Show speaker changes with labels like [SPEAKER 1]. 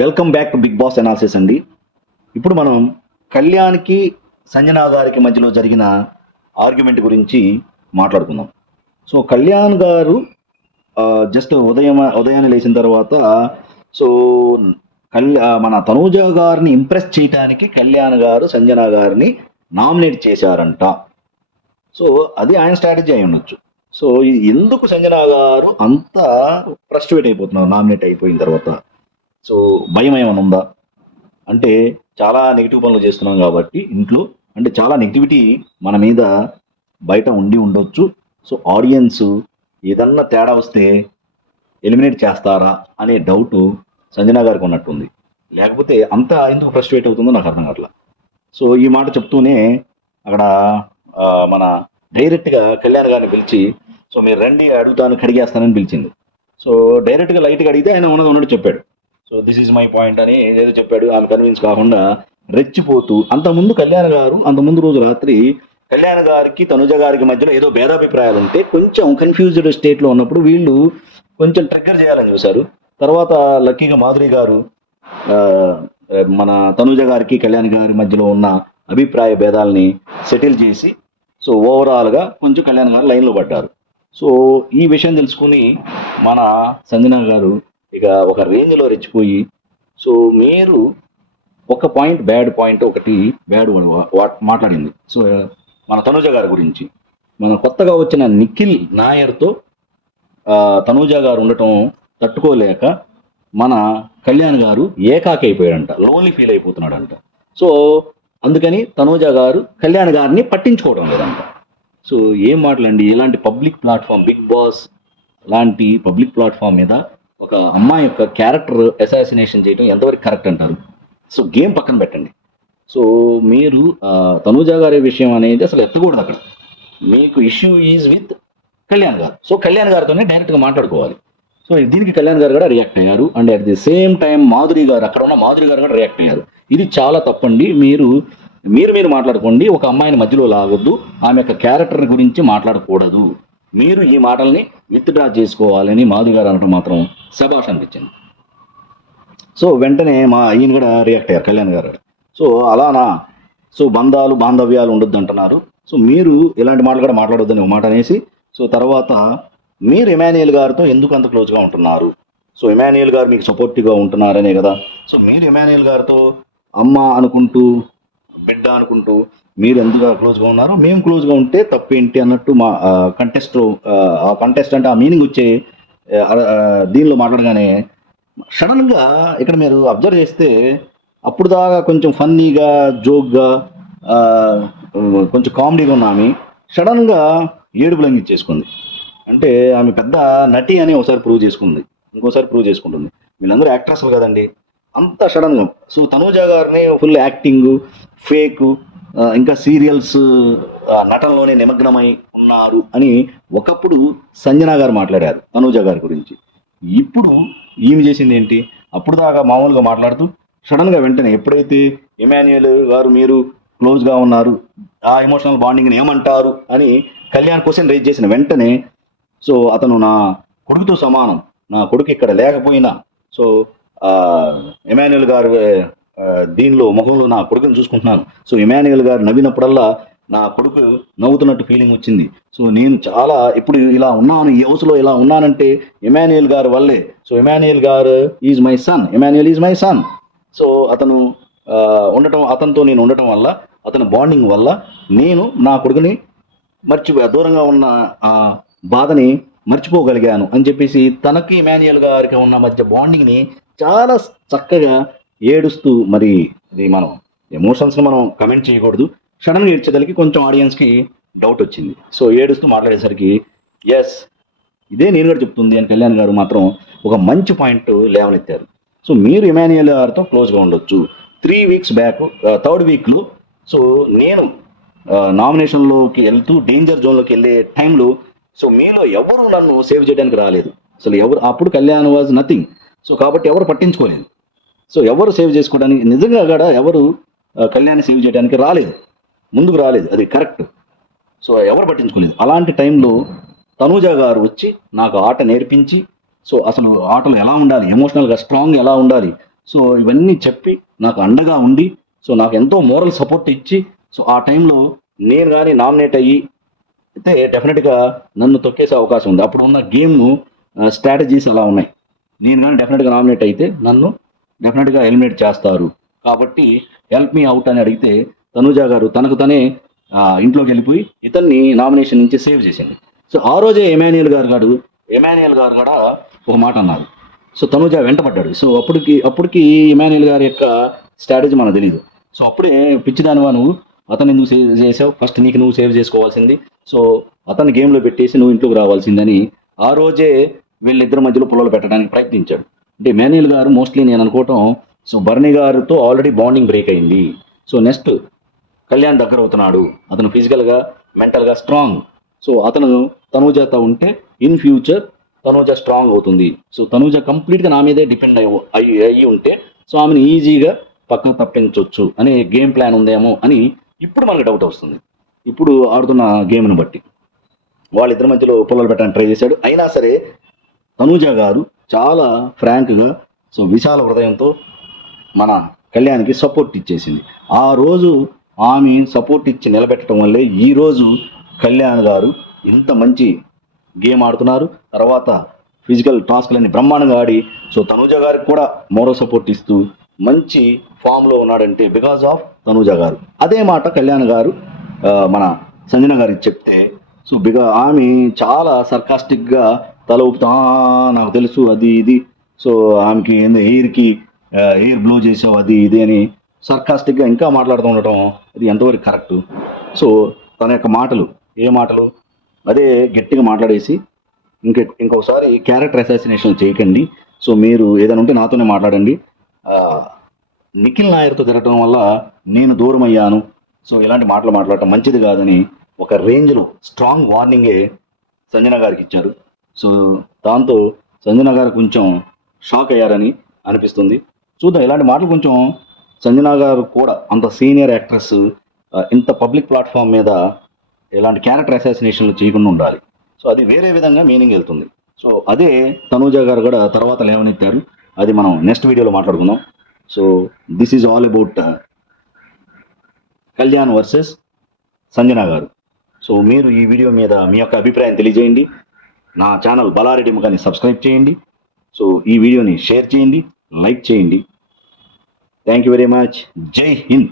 [SPEAKER 1] Welcome back to Bigg Boss analysis అండి. ఇప్పుడు మనం కళ్యాణ్కి సంజనా గారికి మధ్యలో జరిగిన ఆర్గ్యుమెంట్ గురించి మాట్లాడుకుందాం. సో కళ్యాణ్ గారు జస్ట్ ఉదయం ఉదయాన్నే లేచిన తర్వాత సో కళ్యా మన తనూజ గారిని ఇంప్రెస్ చేయడానికి కళ్యాణ్ గారు సంజన గారిని నామినేట్ చేశారంట. సో అది ఆయన స్ట్రాటజీ అయి ఉండొచ్చు. సో ఎందుకు సంజన గారు అంత ఫ్రస్ట్రేట్ అయిపోతున్నారు నామినేట్ అయిపోయిన తర్వాత? సో భయం ఏమైనా ఉందా? అంటే చాలా నెగిటివ్ పనులు చేస్తున్నాం కాబట్టి ఇంట్లో అంటే చాలా నెగిటివిటీ మన మీద బయట ఉండి ఉండొచ్చు. సో ఆడియన్స్ ఏదన్నా తేడా వస్తే ఎలిమినేట్ చేస్తారా అనే డౌట్ సంజన గారికి ఉన్నట్టుంది. లేకపోతే అంత ఎందుకు ఫ్రస్ట్రేట్ అవుతుందో నాకు అర్థం కావట్లా. సో ఈ మాట చెప్తూనే అక్కడ మన డైరెక్ట్గా కళ్యాణ్ గారిని పిలిచి సో మీరు రండి అడుగుతాను కడిగేస్తానని పిలిచింది. సో డైరెక్ట్గా లైట్గా అడిగితే ఆయన ఉన్నది ఉన్నట్టు చెప్పాడు. So this is my point అని ఏదో చెప్పాడు. ఆమె కన్విన్స్ కాకుండా రెచ్చిపోతూ అంతకుముందు కళ్యాణ్ గారు అంతకుముందు రోజు రాత్రి కళ్యాణ్ గారికి తనుజ గారికి మధ్యలో ఏదో భేదాభిప్రాయాలు ఉంటే కొంచెం కన్ఫ్యూజ్డ్ స్టేట్లో ఉన్నప్పుడు వీళ్ళు కొంచెం ట్రిగ్గర్ చేయాలని చూశారు. తర్వాత లక్కీగా మాధురి గారు మన తనుజ గారికి కళ్యాణ్ గారి మధ్యలో ఉన్న అభిప్రాయ భేదాలని సెటిల్ చేసి సో ఓవరాల్గా కొంచెం కళ్యాణ్ గారు లైన్లో పడ్డారు. సో ఈ విషయం తెలుసుకుని మన సంజన గారు ఇక ఒక రేంజ్లో రెచ్చిపోయి సో మీరు ఒక పాయింట్ బ్యాడ్ పాయింట్ ఒకటి బ్యాడ్ మాట్లాడింది. సో మన తనుజ గారి గురించి. మన కొత్తగా వచ్చిన నిఖిల్ నాయర్తో తనూజ గారు ఉండటం తట్టుకోలేక మన కళ్యాణ్ గారు ఏకాకి అయిపోయాడంట లోన్లీ ఫీల్ అయిపోతున్నాడంట. సో అందుకని తనూజ గారు కళ్యాణ్ గారిని పట్టించుకోవడం లేదంట. సో ఏం మాటలండి ఇలాంటి పబ్లిక్ ప్లాట్ఫామ్ బిగ్ బాస్ లాంటి పబ్లిక్ ప్లాట్ఫామ్ మీద ఒక అమ్మాయి యొక్క క్యారెక్టర్ అసాసినేషన్ చేయడం ఎంతవరకు కరెక్ట్ అంటారు? సో గేమ్ పక్కన పెట్టండి. సో మీరు తనూజ గారి విషయం అనేది అసలు ఎత్తకూడదు అక్కడ. మీకు ఇష్యూ ఈజ్ విత్ కళ్యాణ్ గారు. సో కళ్యాణ్ గారితోనే డైరెక్ట్గా మాట్లాడుకోవాలి. సో దీనికి కళ్యాణ్ గారు కూడా రియాక్ట్ అయ్యారు. And at the same time Madhuri garu అక్కడ ఉన్న మాధురి గారు కూడా రియాక్ట్ అయ్యారు. ఇది చాలా తప్పండి. మీరు మీరు మీరు మాట్లాడుకోండి. ఒక అమ్మాయిని మధ్యలో లాగొద్దు. ఆమె యొక్క క్యారెక్టర్ గురించి మాట్లాడకూడదు. మీరు ఈ మాటల్ని విత్డ్రా చేసుకోవాలని మాధురి గారు అనడం మాత్రం శబాష్ అనిపించింది సో వెంటనే మా ఈయన కూడా రియాక్ట్ అయ్యారు కళ్యాణ్ గారు. సో అలానా? సో బంధాలు బాంధవ్యాలు ఉండొద్దు అంటున్నారు సో మీరు ఇలాంటి మాటలు కూడా మాట్లాడొద్దని ఒక మాట అనేసి సో తర్వాత మీరు ఎమాన్యుయల్ గారితో ఎందుకు అంత క్లోజ్గా ఉంటున్నారు? సో ఎమాన్యుయల్ గారు మీకు సపోర్టివ్గా ఉంటున్నారనే కదా. సో మీరు ఎమాన్యుయల్ గారితో అమ్మ అనుకుంటూ బిడ్డ అనుకుంటూ మీరు ఎందుకు క్లోజ్గా ఉన్నారో మేము క్లోజ్గా ఉంటే తప్పేంటి అన్నట్టు మా కంటెస్ట్ ఆ కంటెస్ట్ అంటే ఆ మీనింగ్ వచ్చే దీనిలో మాట్లాడగానే సడన్గా ఇక్కడ మీరు అబ్జర్వ్ చేస్తే అప్పుడు దాకా కొంచెం ఫన్నీగా జోక్గా కొంచెం కామెడీగా ఉన్న ఆమె సడన్గా ఏడుపు లంఘించేసుకుంది అంటే ఆమె పెద్ద నటి అని ఒకసారి ప్రూవ్ చేసుకుంది. ఇంకోసారి ప్రూవ్ చేసుకుంటుంది. వీళ్ళందరూ యాక్ట్రెస్లు కదండి. అంత సడన్గా. సో తనూజ గారిని ఫుల్ యాక్టింగ్ ఫేక్ ఇంకా సీరియల్స్ నటనలోనే నిమగ్నమై ఉన్నారు అని ఒకప్పుడు సంజన గారు మాట్లాడారు తనూజ గారి గురించి. ఇప్పుడు ఈమె చేసింది ఏంటి? అప్పుడు దాకా మామూలుగా మాట్లాడుతూ సడన్గా వెంటనే ఎప్పుడైతే ఇమాన్యుయల్ గారు మీరు క్లోజ్గా ఉన్నారు ఆ ఎమోషనల్ బాండింగ్ని ఏమంటారు అని కళ్యాణ్ క్వశ్చన్ రేజ్ చేసిన వెంటనే సో అతను నా కొడుకుతో సమానం నా కొడుకు ఇక్కడ లేకపోయినా సో ఎమాన్యుయల్ గారు దీనిలో ముఖంలో నా కొడుకుని చూసుకుంటున్నాను. సో ఇమాన్యుయల్ గారు నవ్వినప్పుడల్లా నా కొడుకు నవ్వుతున్నట్టు ఫీలింగ్ వచ్చింది. సో నేను చాలా ఇప్పుడు ఇలా ఉన్నాను ఈ హౌస్లో ఇలా ఉన్నానంటే ఇమాన్యుయల్ గారు వల్లే. So Emmanuel garu is my son Emmanuel is my son. So అతను ఉండటం అతనితో నేను ఉండటం వల్ల అతని బాండింగ్ వల్ల నేను నా కొడుకుని మర్చి దూరంగా ఉన్న ఆ బాధని మర్చిపోగలిగాను అని చెప్పేసి తనకి ఇమాన్యుయల్ గారికి ఉన్న మధ్య బాండింగ్ని చాలా చక్కగా ఏడుస్తూ మరి ఇది మనం ఎమోషన్స్ని మనం కమెంట్ చేయకూడదు. సడన్గా ఏడ్చేదానికి కొంచెం ఆడియన్స్కి డౌట్ వచ్చింది. సో ఏడుస్తూ మాట్లాడేసరికి ఎస్ ఇదే నేను కూడా చెప్తుంది అని కళ్యాణ్ గారు మాత్రం ఒక మంచి పాయింట్ లేవనెత్తారు. సో మీరు ఇమాన్యుయల్ గారితో క్లోజ్గా ఉండొచ్చు. త్రీ వీక్స్ బ్యాక్ థర్డ్ వీక్లో సో నేను uh, నామినేషన్లోకి వెళ్తూ డేంజర్ జోన్లోకి వెళ్ళే టైంలో సో మీలో ఎవరు నన్ను సేవ్ చేయడానికి రాలేదు. అసలు ఎవరు అప్పుడు కళ్యాణ్ వాజ్ నథింగ్ సో కాబట్టి ఎవరు పట్టించుకోలేదు. సో ఎవరు సేవ్ చేసుకోవడానికి నిజంగా కూడా ఎవరు కళ్యాణ్ సేవ్ చేయడానికి రాలేదు. ముందుకు రాలేదు అది కరెక్ట్. సో ఎవరు పట్టించుకోలేదు. అలాంటి టైంలో తనూజ గారు వచ్చి నాకు ఆట నేర్పించి సో అసలు ఆటలు ఎలా ఉండాలి ఎమోషనల్గా స్ట్రాంగ్ ఎలా ఉండాలి సో ఇవన్నీ చెప్పి నాకు అండగా ఉండి సో నాకు ఎంతో మోరల్ సపోర్ట్ ఇచ్చి సో ఆ టైంలో నేను కానీ నామినేట్ అయ్యి అయితే డెఫినెట్గా నన్ను తొక్కేసే అవకాశం ఉంది. అప్పుడు ఉన్న గేమ్ స్ట్రాటజీస్ అలా ఉన్నాయి. నేను కానీ డెఫినెట్గా నామినేట్ అయితే నన్ను డెఫినెట్గా ఎలిమినేట్ చేస్తారు. కాబట్టి హెల్ప్ మీ అవుట్ అని అడిగితే తనూజ గారు తనకు తనే ఇంట్లోకి వెళ్ళిపోయి ఇతన్ని నామినేషన్ నుంచి సేవ్ చేసింది. సో ఆ రోజే ఎమాన్యుయల్ గారు గారు ఎమాన్యుయల్ గారు కూడా ఒక మాట అన్నారు. సో తనూజ వెంటపడ్డాడు. సో అప్పటికి అప్పటికి ఎమాన్యుయల్ గారి యొక్క స్ట్రాటజీ మనకు తెలియదు సో అప్పుడే పిచ్చిదానివా నువ్వు? అతన్ని నువ్వు సేవ్ చేసావు? ఫస్ట్ నీకు నువ్వు సేవ్ చేసుకోవాల్సింది. సో అతన్ని గేమ్లో పెట్టేసి నువ్వు ఇంట్లోకి రావాల్సిందని ఆ రోజే వీళ్ళిద్దరి మధ్యలో పుల్లలు పెట్టడానికి ప్రయత్నించాడు. అంటే మేనేల్ గారు మోస్ట్లీ నేను అనుకోవటం సో బర్నీ గారితో ఆల్రెడీ బాండింగ్ బ్రేక్ అయింది. సో నెక్స్ట్ కళ్యాణ్ దగ్గర అవుతున్నాడు. అతను ఫిజికల్గా మెంటల్గా స్ట్రాంగ్ సో అతను తనూజతో ఉంటే ఇన్ ఫ్యూచర్ తనూజ స్ట్రాంగ్ అవుతుంది. సో తనూజ కంప్లీట్గా నా మీదే డిపెండ్ అయ్యి అయ్యి అయ్యి ఉంటే సో ఆమెను ఈజీగా పక్కన తప్పించవచ్చు అనే గేమ్ ప్లాన్ ఉందేమో అని ఇప్పుడు మనకు డౌట్ వస్తుంది. ఇప్పుడు ఆడుతున్న గేమ్ను బట్టి. వాళ్ళిద్దరి మధ్యలో పుల్లలు పెట్టడానికి ట్రై చేశాడు. అయినా సరే తనూజ గారు చాలా ఫ్రాంక్గా సో విశాల హృదయంతో మన కళ్యాణ్కి సపోర్ట్ ఇచ్చేసింది. ఆ రోజు ఆమె సపోర్ట్ ఇచ్చి నిలబెట్టడం వల్లే ఈ రోజు కళ్యాణ్ గారు ఇంత మంచి గేమ్ ఆడుతున్నారు. తర్వాత ఫిజికల్ టాస్క్లన్నీ బ్రహ్మాండంగా ఆడి సో తనూజ గారికి కూడా మోరల్ సపోర్ట్ ఇస్తూ మంచి ఫామ్లో ఉన్నాడంటే బికాస్ ఆఫ్ తనూజ గారు. అదే మాట కళ్యాణ్ గారు మన సంజన గారికి చెప్తే సో బిగా ఆమె చాలా సర్కాస్టిక్గా తల ఊపుతా నాకు తెలుసు అది ఇది. సో ఆమెకి ఏంది హెయిర్కి హెయిర్ బ్లో చేసావు అది ఇది అని సర్కాస్టిక్గా ఇంకా మాట్లాడుతూ ఉండటం అది ఎంతవరకు కరెక్ట్? సో తన యొక్క మాటలు ఏ మాటలు? అదే గట్టిగా మాట్లాడేసి ఇంక ఇంకొకసారి క్యారెక్టర్ అసాసినేషన్ చేయకండి. సో మీరు ఏదైనా ఉంటే నాతోనే మాట్లాడండి. నిఖిల్ నాయర్తో తిరగటం వల్ల నేను దూరం అయ్యాను సో ఇలాంటి మాటలు మాట్లాడటం మంచిది కాదని ఒక రేంజ్లో స్ట్రాంగ్ వార్నింగే సంజన గారికి ఇచ్చారు. సో దాంతో సంజన గారు కొంచెం షాక్ అయ్యారని అనిపిస్తుంది. చూద్దాం ఇలాంటి మాటలు కొంచెం సంజన గారు కూడా అంత సీనియర్ యాక్ట్రెస్ ఇంత పబ్లిక్ ప్లాట్ఫామ్ మీద ఇలాంటి క్యారెక్టర్ అసాసినేషన్లు చేయకుండా ఉండాలి. సో అది వేరే విధంగా మీనింగ్ వెళ్తుంది. సో అదే తనూజ గారు కూడా తర్వాత లేవనెత్తారు. అది మనం నెక్స్ట్ వీడియోలో మాట్లాడుకుందాం. So this is all about Kalyan versus Sanjana garu so మీరు ఈ వీడియో మీద మీ యొక్క అభిప్రాయం తెలియజేయండి. నా ఛానల్ బలారెడ్డి ముఖాన్ని సబ్స్క్రైబ్ చేయండి. సో ఈ వీడియోని షేర్ చేయండి లైక్ చేయండి. థ్యాంక్ యూ వెరీ మచ్ జై హింద్.